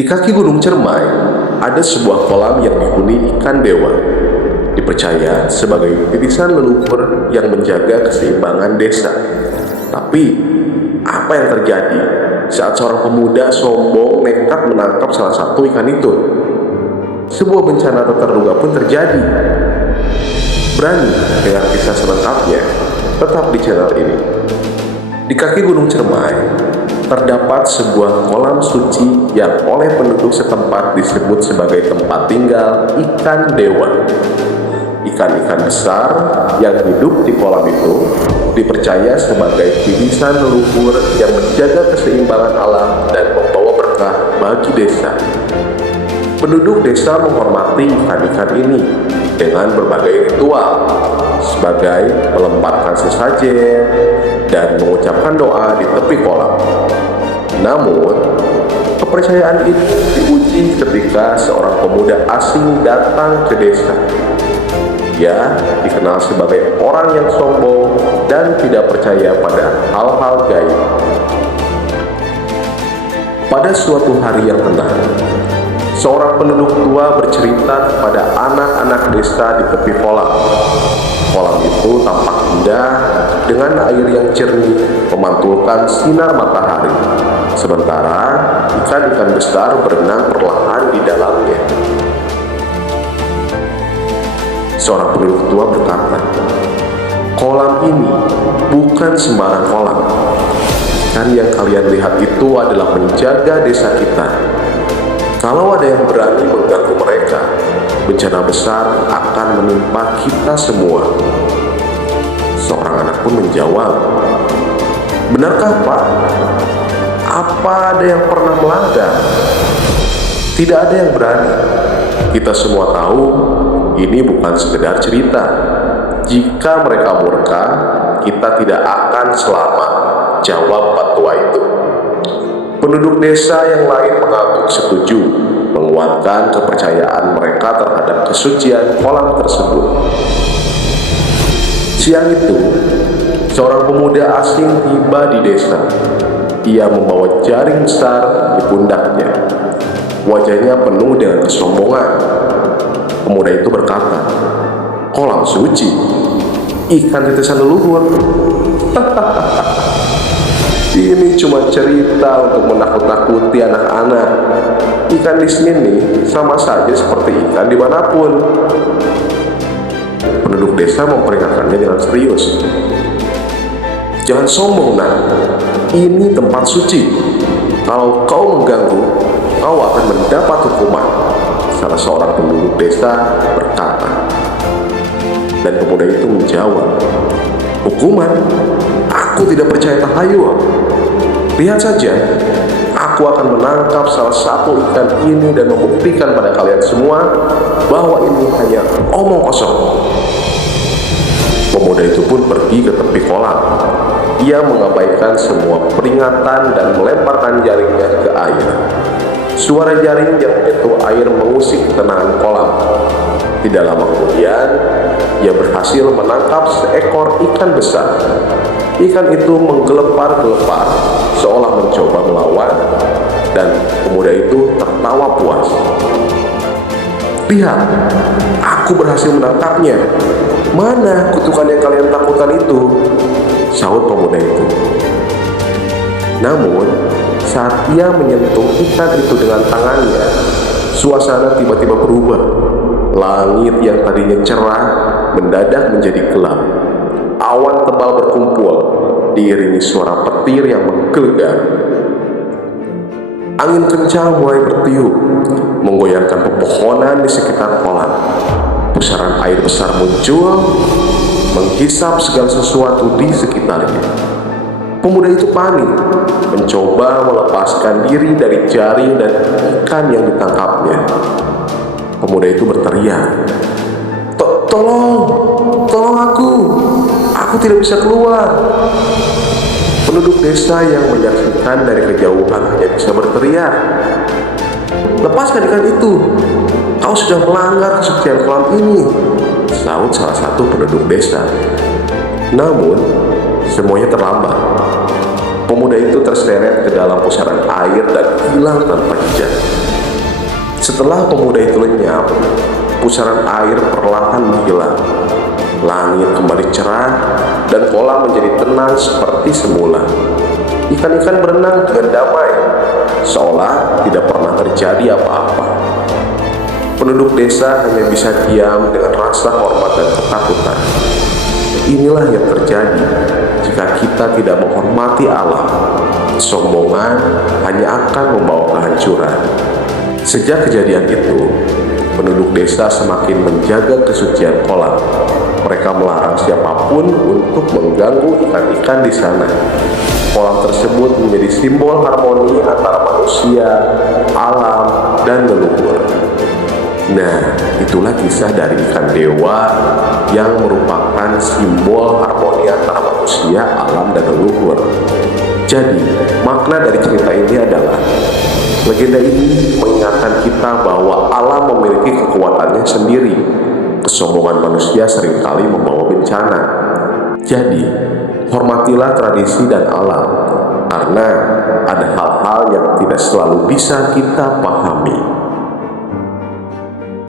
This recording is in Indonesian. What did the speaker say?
Di kaki Gunung Cermai, ada sebuah kolam yang dihuni ikan dewa. Dipercaya sebagai titisan leluhur yang menjaga keseimbangan desa. Tapi, apa yang terjadi saat seorang pemuda sombong nekat menangkap salah satu ikan itu? Sebuah bencana tak terduga pun terjadi. Berani dengan kisah selengkapnya, tetap di channel ini. Di kaki Gunung Cermai, terdapat sebuah kolam suci yang oleh penduduk setempat disebut sebagai tempat tinggal ikan dewa. Ikan-ikan besar yang hidup di kolam itu dipercaya sebagai titisan leluhur yang menjaga keseimbangan alam dan membawa berkah bagi desa. Penduduk desa menghormati ikan-ikan ini dengan berbagai ritual, sebagai melemparkan sesajen dan mengucapkan doa di tepi kolam. Namun, kepercayaan ini diuji ketika seorang pemuda asing datang ke desa. Ia dikenal sebagai orang yang sombong dan tidak percaya pada hal-hal gaib. Pada suatu hari yang tenang, seorang penduduk tua bercerita kepada anak-anak desa di tepi kolam. Kolam itu tampak indah dengan air yang jernih memantulkan sinar matahari. Sementara ikan-ikan besar berenang perlahan di dalamnya. Seorang penduduk tua berkata, "Kolam ini bukan sembarang kolam. Ikan yang kalian lihat itu adalah menjaga desa kita. Kalau ada yang berani mengganggu mereka, bencana besar akan menimpa kita semua." Seorang anak pun menjawab, "Benarkah, Pak? Apa ada yang pernah melanggar?" "Tidak ada yang berani. Kita semua tahu ini bukan sekedar cerita. Jika mereka murka, kita tidak akan selamat," jawab Pak Tua itu. Penduduk desa yang lain mengangguk setuju, menguatkan kepercayaan mereka terhadap kesucian kolam tersebut. Siang itu, seorang pemuda asing tiba di desa. Ia membawa jaring besar di pundaknya. Wajahnya penuh dengan kesombongan. Pemuda itu berkata, "Kolam suci? Ikan titisan leluhur? Ini cuma cerita untuk menakut-nakuti anak-anak. Ikan di sini sama saja seperti ikan dimanapun." Penduduk desa memperingatkannya dengan serius, "Jangan sombong, nak. Ini tempat suci. Kalau kau mengganggu, kau akan mendapat hukuman." Salah seorang penduduk desa berkata. Dan pemuda itu menjawab, "Hukuman? Aku tidak percaya tahayul. Lihat saja, aku akan menangkap salah satu ikan ini dan membuktikan pada kalian semua bahwa ini hanya omong kosong." Pemuda itu pun pergi ke tepi kolam. Ia mengabaikan semua peringatan dan melemparkan jaringnya ke air. Suara jaring yang menyentuh air mengusik ketenangan kolam. Tidak lama kemudian, ia berhasil menangkap seekor ikan besar. Ikan itu menggelepar-gelepar seolah mencoba melawan, dan pemuda itu tertawa puas. "Lihat, aku berhasil menangkapnya. Mana kutukan yang kalian takutkan itu?" sahut pemuda itu. Namun, saat ia menyentuh ikan itu dengan tangannya, suasana tiba-tiba berubah. Langit yang tadinya cerah mendadak menjadi gelap. Awan tebal berkumpul, diiringi suara petir yang menggelegar. Angin kencang mulai bertiup, menggoyangkan pepohonan di sekitar kolam. Pusaran air besar muncul, menghisap segala sesuatu di sekitarnya. Pemuda itu panik, mencoba melepaskan diri dari jaring dan ikan yang ditangkapnya. Pemuda itu berteriak, Tolong aku tidak bisa keluar." Penduduk desa yang menyaksikan dari kejauhan hanya bisa berteriak, "Lepaskan ikan itu, kau sudah melanggar kesucian kolam ini," sahut salah satu penduduk desa. Namun, semuanya terlambat. Pemuda itu terseret ke dalam pusaran air dan hilang tanpa jejak. Setelah pemuda itu lenyap, pusaran air perlahan menghilang. Langit kembali cerah dan kolam menjadi tenang seperti semula. Ikan-ikan berenang dengan damai, seolah tidak pernah terjadi apa-apa. Penduduk desa hanya bisa diam dengan rasa hormat dan ketakutan. Inilah yang terjadi jika kita tidak menghormati alam. Kesombongan hanya akan membawa kehancuran. Sejak kejadian itu, penduduk desa semakin menjaga kesucian kolam. Mereka melarang siapapun untuk mengganggu ikan-ikan di sana. Kolam tersebut menjadi simbol harmoni antara manusia, alam, dan leluhur. Nah, itulah kisah dari ikan dewa yang merupakan simbol harmoni antara manusia, alam, dan leluhur. Jadi, makna dari cerita ini adalah legenda ini mengingatkan kita bahwa alam memiliki kekuatannya sendiri. Kesombongan manusia seringkali membawa bencana. Jadi, hormatilah tradisi dan alam, karena ada hal-hal yang tidak selalu bisa kita pahami.